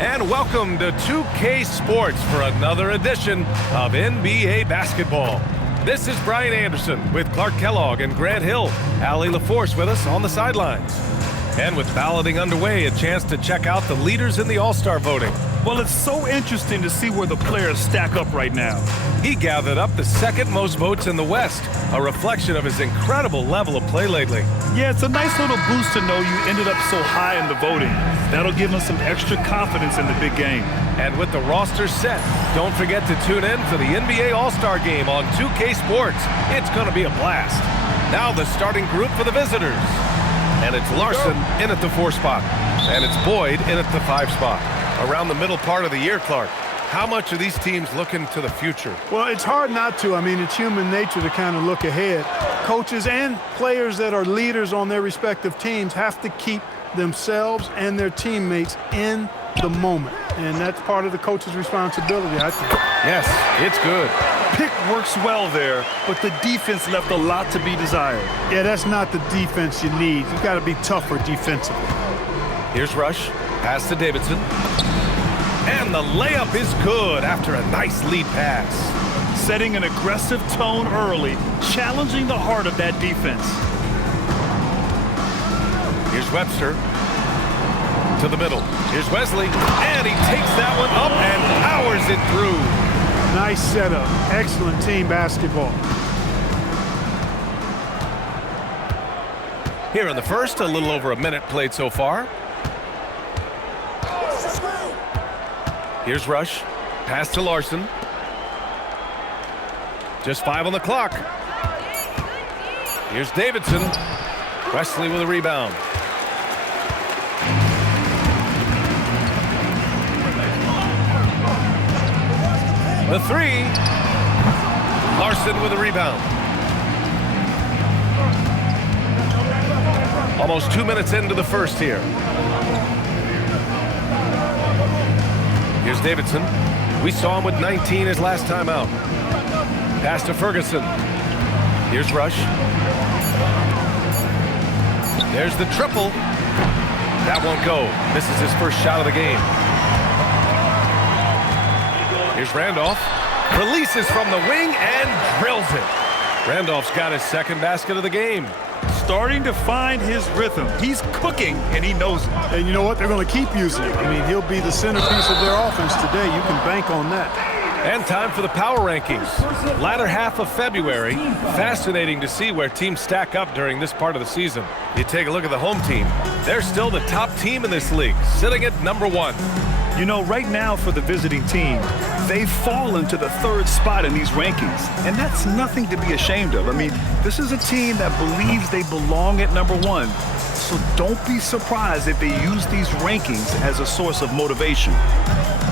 and welcome to 2K Sports for another edition of NBA basketball. This is Brian Anderson with Clark Kellogg and Grant Hill. Allie LaForce with us on the sidelines. And with balloting underway, a chance to check out the leaders in the All-Star voting. Well, it's so interesting to see where the players stack up right now. He gathered up the second most votes in the West, a reflection of his incredible level of play lately. Yeah, it's a nice little boost to know you ended up so high in the voting. That'll give him some extra confidence in the big game. And with the roster set, don't forget to tune in for the NBA All-Star Game on 2K Sports. It's going to be a blast. Now the starting group for the visitors. And it's Larson in at the 4 spot. And it's Boyd in at the 5 spot. Around the middle part of the year, Clark, how much are these teams looking to the future? Well, it's hard not to. I mean, it's human nature to kind of look ahead. Coaches and players that are leaders on their respective teams have to keep themselves and their teammates in the moment. And that's part of the coach's responsibility, I think. Yes, it's good. Pick works well there, but the defense left a lot to be desired. Yeah, that's not the defense you need. You've got to be tougher defensively. Here's Rush. Pass to Davidson. And the layup is good after a nice lead pass. Setting an aggressive tone early, challenging the heart of that defense. Here's Webster. To the middle. Here's Wesley. And he takes that one up and powers it through. Nice setup. Excellent team basketball. Here in the first, a little over a minute played so far. Here's Rush. Pass to Larson. Just 5 on the clock. Here's Davidson. Wesley with a rebound. The 3. Larson with a rebound. Almost 2 minutes into the first here. Here's Davidson. We saw him with 19 his last time out. Pass to Ferguson. Here's Rush. There's the triple. That won't go. Misses his first shot of the game. Here's Randolph. Releases from the wing and drills it. Randolph's got his second basket of the game. Starting to find his rhythm. He's cooking, and he knows it. And you know what? They're going to keep using him. I mean, he'll be the centerpiece of their offense today. You can bank on that. And time for the power rankings. Latter half of February. Fascinating to see where teams stack up during this part of the season. You take a look at the home team. They're still the top team in this league, sitting at number 1. You know, right now for the visiting team, they've fallen to the 3rd spot in these rankings, and that's nothing to be ashamed of. I mean, this is a team that believes they belong at number 1, so don't be surprised if they use these rankings as a source of motivation.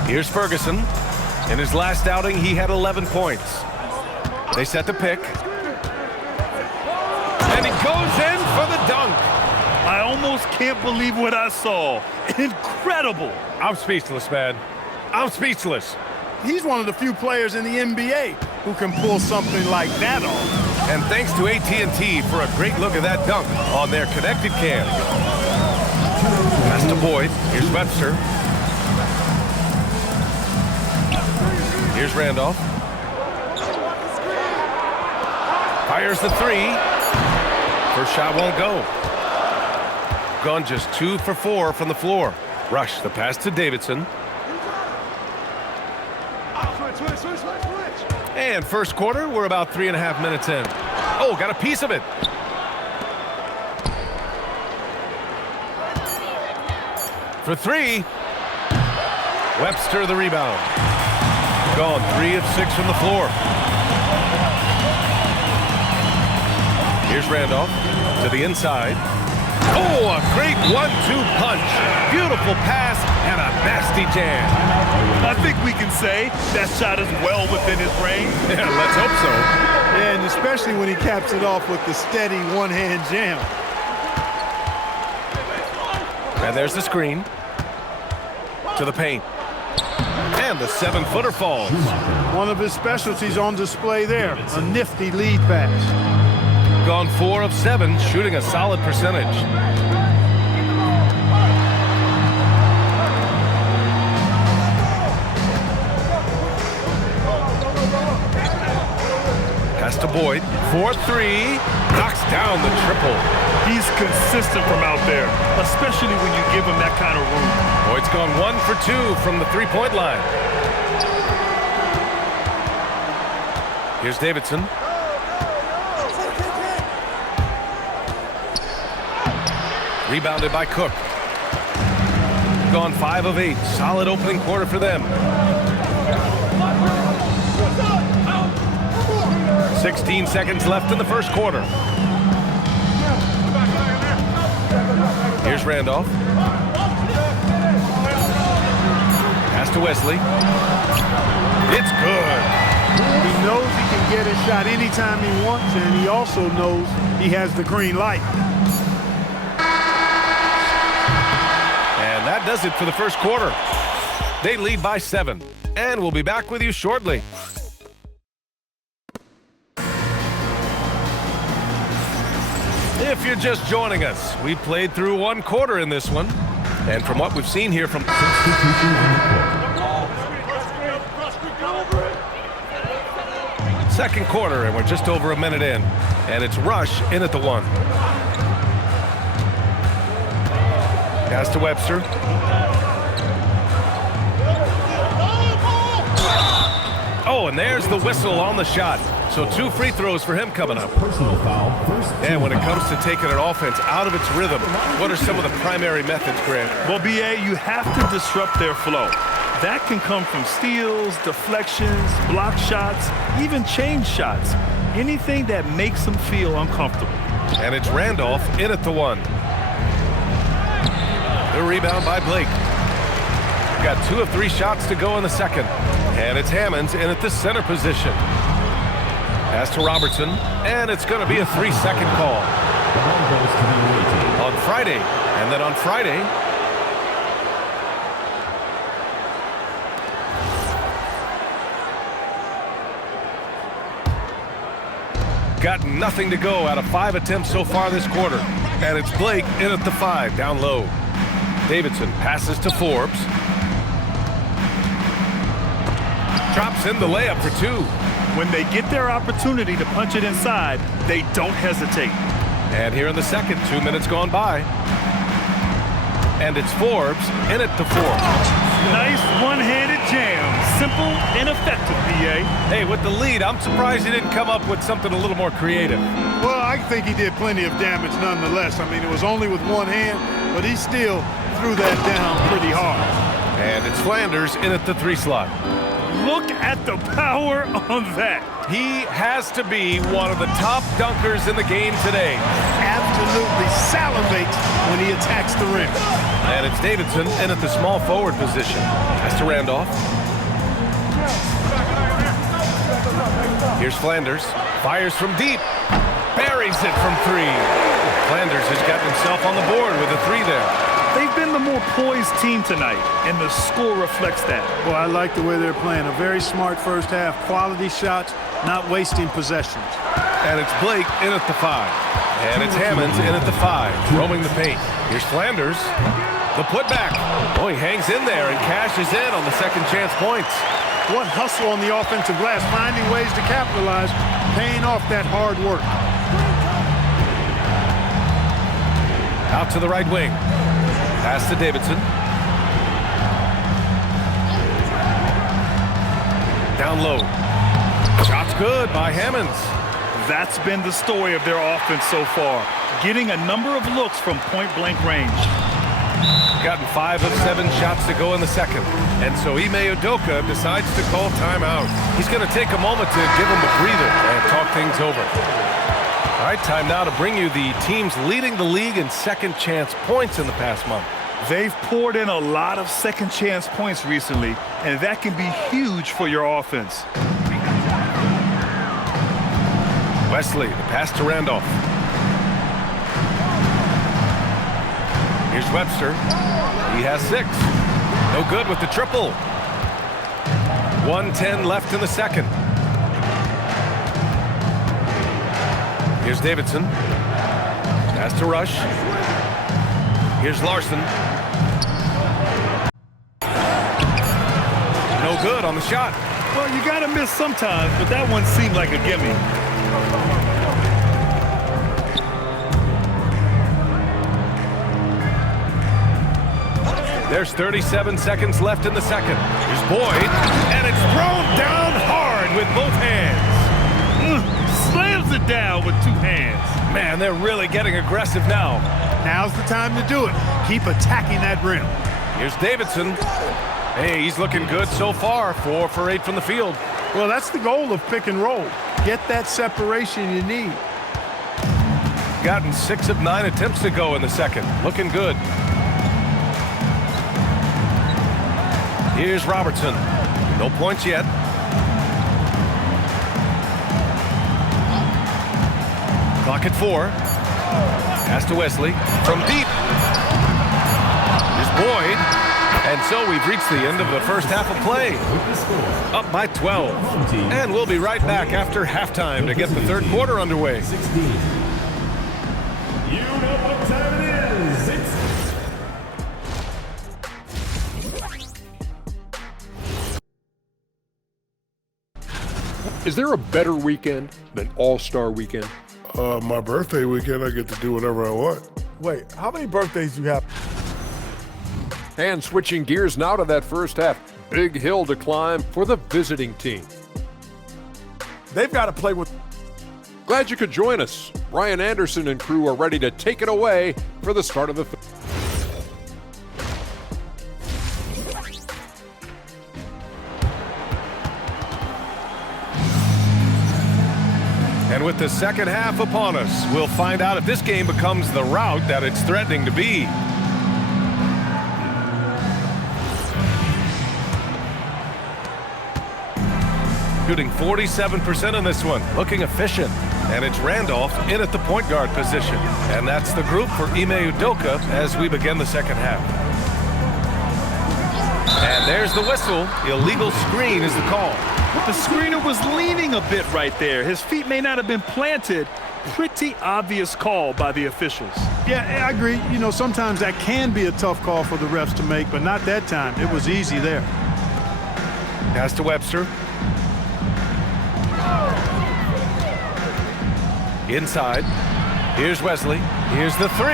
Here's Ferguson. In his last outing, he had 11 points. They set the pick. And he goes in for the dunk. I almost can't believe what I saw. Incredible. I'm speechless, man. I'm speechless. He's one of the few players in the NBA who can pull something like that off. And thanks to AT&T for a great look at that dunk on their connected cam. Pass to Boyd. Here's Webster. Here's Randolph. Fires the 3. First shot won't go. Gone just 2 for 4 from the floor. Rush the pass to Davidson. And first quarter, we're about 3.5 minutes in. Oh, got a piece of it. For 3. Webster the rebound. Gone 3 of 6 from the floor. Here's Randolph to the inside. Oh, a great 1-2 punch. Beautiful pass and a nasty jam. I think we can say that shot is well within his range. Yeah, let's hope so. Yeah, and especially when he caps it off with the steady one-hand jam. And there's the screen. To the paint. And the 7-footer falls. One of his specialties on display there. A nifty lead pass. Gone 4 of 7, shooting a solid percentage. to Boyd. 4-3. Knocks down the triple. He's consistent from out there, especially when you give him that kind of room. Boyd's gone 1 for 2 from the three-point line. Here's Davidson. Rebounded by Cook. Gone 5 of 8. Solid opening quarter for them. 16 seconds left in the first quarter. Here's Randolph. Pass to Wesley. It's good. He knows he can get his shot anytime he wants, and he also knows he has the green light. And that does it for the first quarter. They lead by 7. And we'll be back with you shortly. If you're just joining us, we played through 1 quarter in this one. And from what we've seen here from second quarter, and we're just over a minute in. And it's Rush in at the 1. Pass to Webster. Oh, and there's the whistle on the shot. So 2 free throws for him coming up. Personal foul. And when it comes to taking an offense out of its rhythm, what are some of the primary methods, Grant? Well, BA, you have to disrupt their flow. That can come from steals, deflections, block shots, even change shots. Anything that makes them feel uncomfortable. And it's Randolph in at the 1. The rebound by Blake. Got 2 of 3 shots to go in the second. And it's Hammonds in at the center position. Pass to Robertson, and it's going to be a 3-second call. On Friday, and then on Friday, got nothing to go out of 5 attempts so far this quarter. And it's Blake in at the 5, down low. Davidson passes to Forbes. Drops in the layup for 2. When they get their opportunity to punch it inside, they don't hesitate. And here in the second, 2 minutes gone by. And it's Forbes in at the 4. Nice one-handed jam. Simple and effective, BA. Hey, with the lead, I'm surprised he didn't come up with something a little more creative. Well, I think he did plenty of damage nonetheless. I mean, it was only with one hand, but he still threw that down pretty hard. And it's Flanders in at the 3 slot. Look at the power on that. He has to be one of the top dunkers in the game today. Absolutely salivates when he attacks the rim. And it's Davidson in at the small forward position. Pass to Randolph. Here's Flanders. Fires from deep. Buries it from 3. Flanders has got himself on the board with a 3 there. They've been the more poised team tonight, and the score reflects that. Well, I like the way they're playing. A very smart first half. Quality shots, not wasting possessions. And it's Blake in at the 5. And it's Hammonds in at the 5, roaming the paint. Here's Flanders. The putback. Oh, he hangs in there and cashes in on the second chance points. What hustle on the offensive glass, finding ways to capitalize, paying off that hard work. Out to the right wing. Pass to Davidson. Down low. Shot's good by Hammonds. That's been the story of their offense so far, getting a number of looks from point-blank range. Gotten 5 of 7 shots to go in the second. And so Ime Udoka decides to call timeout. He's going to take a moment to give him a breather and talk things over. All right, time now to bring you the teams leading the league in second chance points in the past month. They've poured in a lot of second chance points recently, and that can be huge for your offense. Wesley, the pass to Randolph. Here's Webster. He has 6. No good with the triple. 1:10 left in the second. Here's Davidson. Pass to Rush. Here's Larson. No good on the shot. Well, you got to miss sometimes, but that one seemed like a gimme. There's 37 seconds left in the second. Here's Boyd, and it's thrown down hard with both hands. Slams it down with two hands. Man, they're really getting aggressive now. Now's the time to do it. Keep attacking that rim. Here's Davidson. Hey, he's looking good so far. 4 for 8 from the field. Well, that's the goal of pick and roll. Get that separation you need. Gotten 6 of 9 attempts to go in the second. Looking good. Here's Robertson. No points yet. Clock at 4. Pass to Wesley from deep. Here's Boyd. And so we've reached the end of the first half of play. Up by 12. And we'll be right back after halftime to get the third quarter underway. You know what time it is. Is there a better weekend than All-Star Weekend? My birthday weekend, I get to do whatever I want. Wait, how many birthdays do you have? And switching gears now to that first half, big hill to climb for the visiting team. They've got to play with... Glad you could join us. Ryan Anderson and crew are ready to take it away for the start of the And with the second half upon us, we'll find out if this game becomes the rout that it's threatening to be. Shooting 47% in this one, looking efficient. And it's Randolph in at the point guard position. And that's the group for Ime Udoka as we begin the second half. And there's the whistle. Illegal screen is the call. The screener was leaning a bit right there. His feet may not have been planted. Pretty obvious call by the officials. Yeah, I agree. You know, sometimes that can be a tough call for the refs to make, but not that time. It was easy there. Pass to Webster. Inside. Here's Wesley. Here's the 3.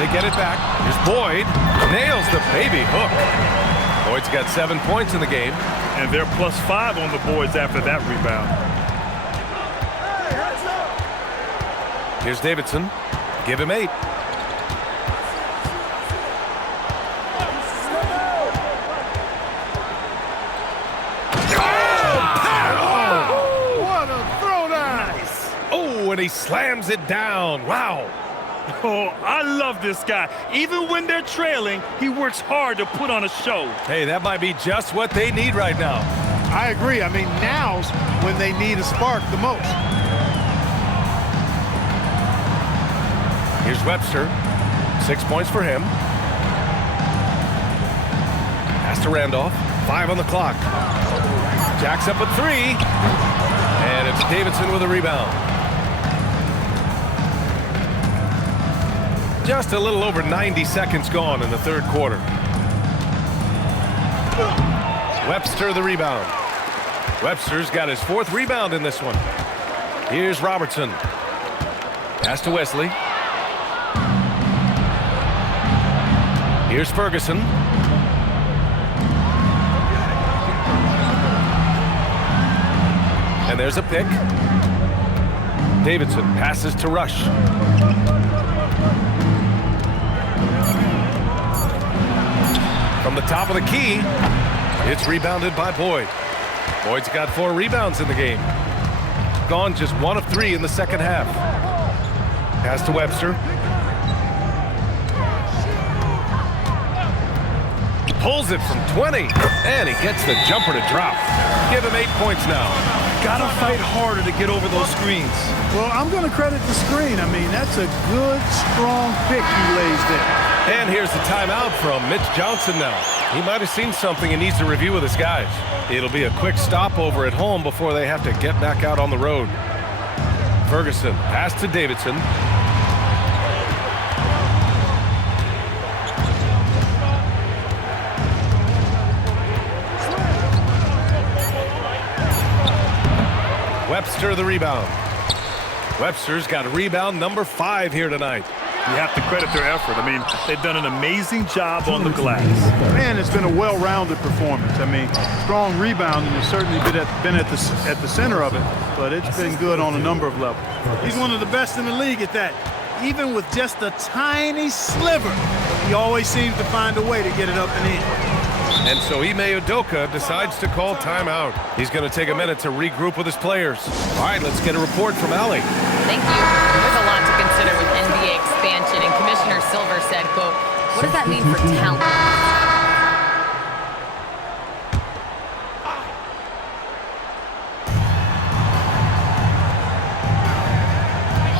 They get it back. Here's Boyd. Nails the baby hook. Boyd's got 7 points in the game. And they're +5 on the boards after that rebound. Here's Davidson. Give him 8. What a throwdown! Oh, and he slams it down. Wow. Oh, I love this guy. Even when they're trailing, he works hard to put on a show. Hey, that might be just what they need right now. I agree. I mean, now's when they need a spark the most. Here's Webster. 6 points for him. Pass to Randolph. 5 on the clock. Jacks up at 3. And it's Davidson with a rebound. Just a little over 90 seconds gone in the third quarter. Webster the rebound. Webster's got his 4th rebound in this one. Here's Robertson. Pass to Wesley. Here's Ferguson. And there's a pick. Davidson passes to Rush. From the top of the key, it's rebounded by Boyd. Boyd's got 4 rebounds in the game. Gone just 1 of 3 in the second half. Pass to Webster. Pulls it from 20, and he gets the jumper to drop. Give him 8 points now. Gotta fight harder to get over those screens. Well, I'm going to credit the screen. I mean, that's a good, strong pick he lays there. And here's the timeout from Mitch Johnson now. He might have seen something he needs to review with his guys. It'll be a quick stopover at home before they have to get back out on the road. Ferguson, pass to Davidson. Webster the rebound. Webster's got rebound number 5 here tonight. You have to credit their effort. I mean, they've done an amazing job on the glass. Man, it's been a well-rounded performance. I mean, strong rebounding has certainly been at the center of it, but it's been good on a number of levels. He's one of the best in the league at that. Even with just a tiny sliver, he always seems to find a way to get it up and in. And so Ime Udoka decides to call timeout. He's going to take a minute to regroup with his players. All right, let's get a report from Allie. Thank you. There's a lot to consider with NBA expansion, and Commissioner Silver said, quote, what does that mean for talent?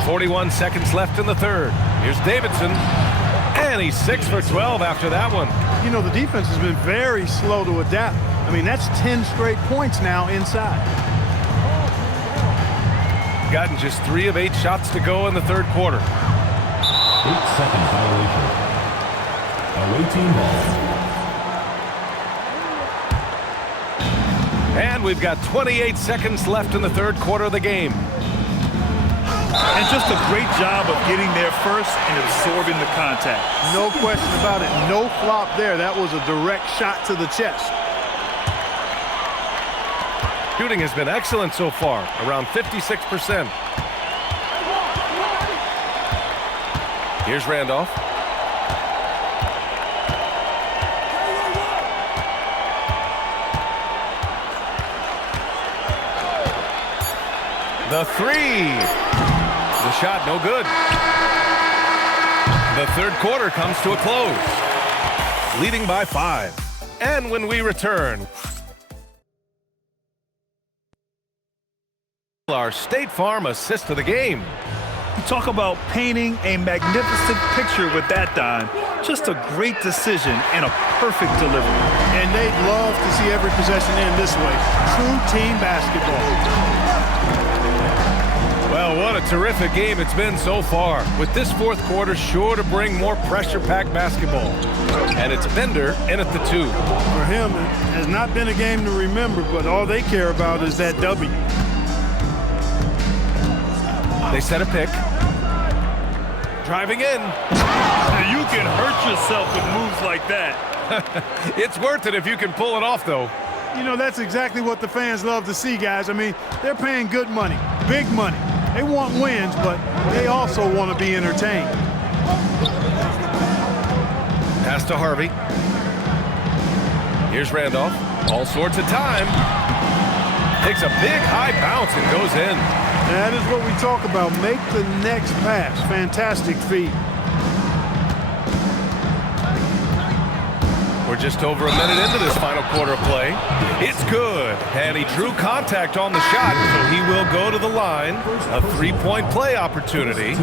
41 seconds left in the third. Here's Davidson. And he's 6 for 12 after that one. You know, the defense has been very slow to adapt. I mean, that's 10 straight points now inside. Gotten just 3 of 8 shots to go in the third quarter. 8-second violation. Away team ball. And we've got 28 seconds left in the third quarter of the game. And just a great job of getting there first and absorbing the contact. No question about it. No flop there. That was a direct shot to the chest. Shooting has been excellent so far, around 56%. Here's Randolph. The three. The shot no good. The third quarter comes to a close, leading by 5. And when we return, our State Farm assist of the game. You talk about painting a magnificent picture with that, Don. Just a great decision and a perfect delivery. And they'd love to see every possession end this way. True team basketball. Well, what a terrific game it's been so far, with this fourth quarter sure to bring more pressure-packed basketball. And it's Bender in at the 2. For him, it has not been a game to remember, but all they care about is that W. They set a pick. Driving in. You can hurt yourself with moves like that. It's worth it if you can pull it off, though. You know, that's exactly what the fans love to see, guys. I mean, they're paying good money, big money. They want wins, but they also want to be entertained. Pass to Harvey. Here's Randolph. All sorts of time. Takes a big high bounce and goes in. That is what we talk about. Make the next pass. Fantastic feed. We're just over a minute into this final quarter of play. It's good. And he drew contact on the shot, so he will go to the line. A 3-point play opportunity.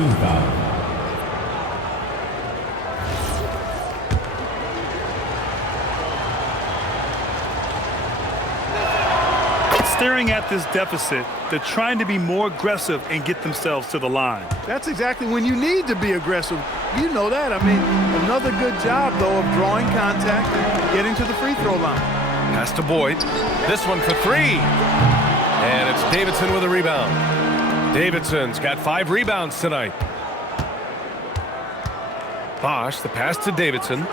Staring at this deficit, they're trying to be more aggressive and get themselves to the line. That's exactly when you need to be aggressive. You know that. I mean, another good job, though, of drawing contact and getting to the free throw line. Pass to Boyd. This one for 3. And it's Davidson with a rebound. Davidson's got 5 rebounds tonight. Bosch, the pass to Davidson.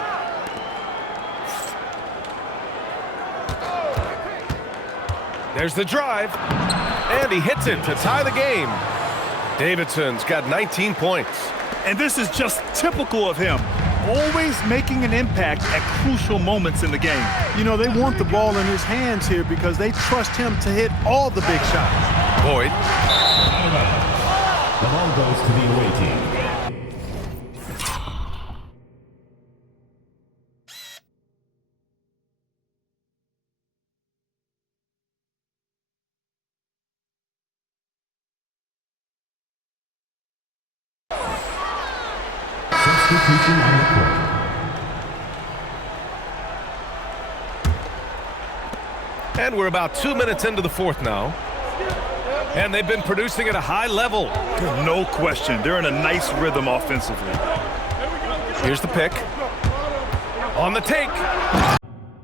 There's the drive, and he hits it to tie the game. Davidson's got 19 points. And this is just typical of him, always making an impact at crucial moments in the game. You know, they want the ball in his hands here because they trust him to hit all the big shots. Boyd. The ball goes to the away team. Substitution on the court. And we're about 2 minutes into the fourth now. And they've been producing at a high level. No question. They're in a nice rhythm offensively. Here's the pick. On the take.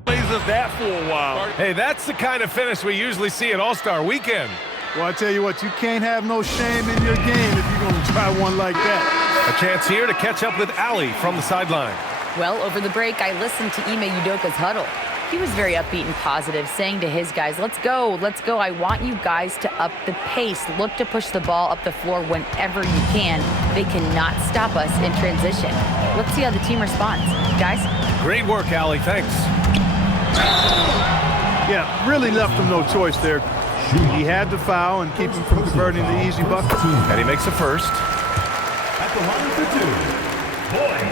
Plays of that for a while. Hey, that's the kind of finish we usually see at All-Star Weekend. Well, I tell you what, you can't have no shame in your game if you're going to try one like that. A chance here to catch up with Ali from the sideline. Well, over the break, I listened to Ime Udoka's huddle. He was very upbeat and positive, saying to his guys, let's go. I want you guys to up the pace. Look to push the ball up the floor whenever you can. They cannot stop us in transition. Let's see how the team responds. Guys? Great work, Ali. Thanks. Yeah, really left him no choice there. He had to foul and keep him from converting the easy bucket. And he makes the first. At the line for two, Boyd.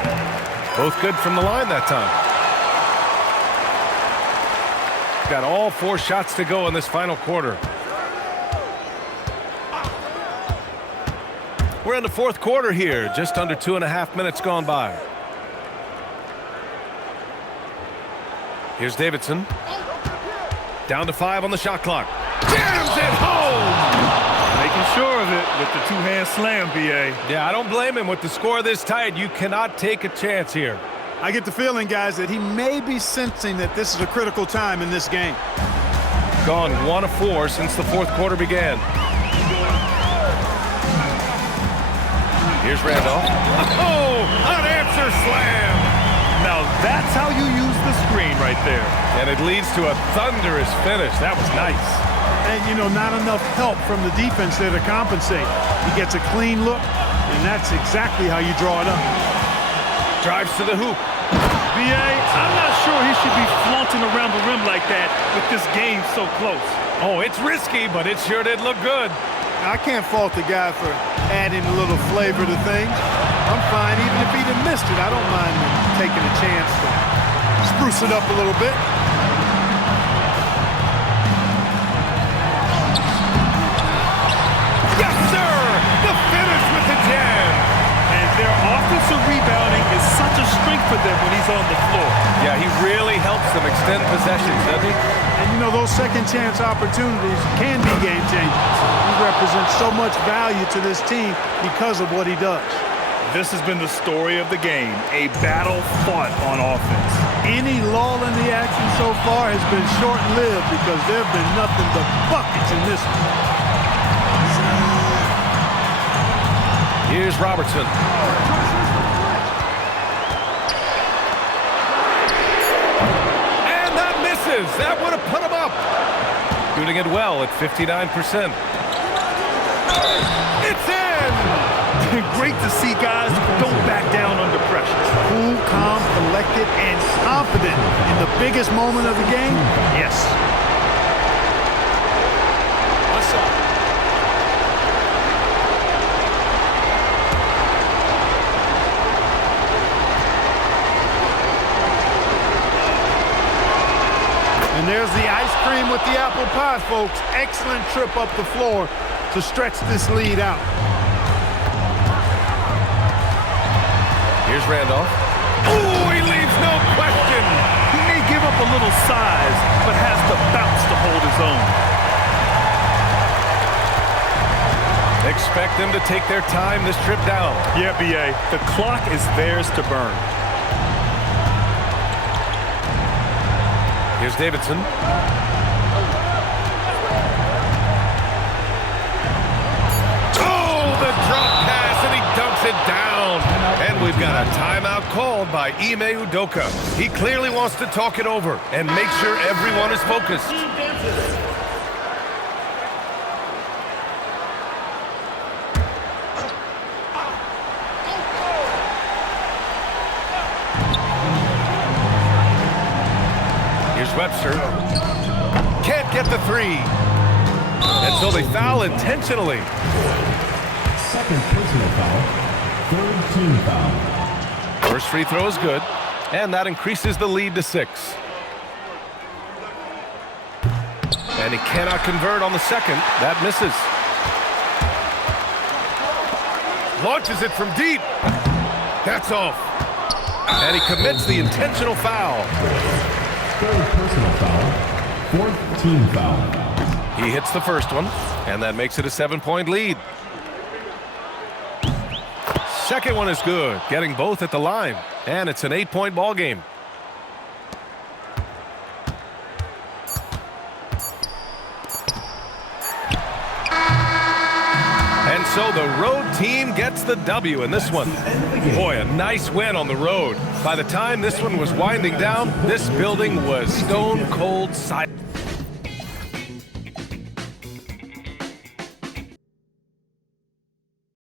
Both good from the line that time. Got all 4 shots to go in this final quarter. We're in the 4th quarter here, just under 2.5 minutes gone by. Here's Davidson. Down to 5 on the shot clock. Jams it home! Making sure of it with the two-hand slam, B.A. Yeah, I don't blame him. With the score this tight, you cannot take a chance here. I get the feeling, guys, that he may be sensing that this is a critical time in this game. Gone 1 of 4 since the 4th quarter began. Here's Randolph. Oh, an answer slam! Now that's how you use the screen right there. And it leads to a thunderous finish. That was nice. And, you know, not enough help from the defense there to compensate. He gets a clean look, and that's exactly how you draw it up. Drives to the hoop. B.A., I'm not sure he should be flaunting around the rim like that with this game so close. Oh, it's risky, but it sure did look good. I can't fault the guy for adding a little flavor to things. I'm fine. Even if he'd have missed it, I don't mind taking a chance to spruce it up a little bit. Yes, sir! The finish with the jam! And their offensive rebounding is such a strength for them when he's on the floor. Yeah, he really helps them extend possessions, doesn't he? And, you know, those second chance opportunities can be game changers. He represents so much value to this team because of what he does. This has been the story of the game, a battle fought on offense. Any lull in the action so far has been short-lived because there have been nothing but buckets in this one. Here's Robertson. And that misses. That would have put him up. Shooting it well at 59%. It's in! Great to see guys who don't back down under pressure. Cool, calm, collected, and confident in the biggest moment of the game. Yes. What's up? And there's the ice cream with the apple pie, folks. Excellent trip up the floor to stretch this lead out. Here's Randolph. Oh, he leaves no question. He may give up a little size, but has the bounce to hold his own. Expect them to take their time this trip down. Yeah, B.A., the clock is theirs to burn. Here's Davidson. Oh, the drop pass, and he dumps it down. And we've got a timeout called by Ime Udoka. He clearly wants to talk it over and make sure everyone is focused. Here's Webster. Can't get the three. And so they foul intentionally. Second personal foul. Third team foul. First free throw is good, and that increases the lead to 6. And he cannot convert on the second. That misses. Launches it from deep. That's off. And he commits the intentional foul. Third personal foul. Fourth team foul. He hits the first one, and that makes it a 7-point lead. Second one is good, getting both at the line, and it's an 8-point ball game. so the road team gets the W in this one. Boy, a nice win on the road. By the time this one was winding down, this building was stone cold silent.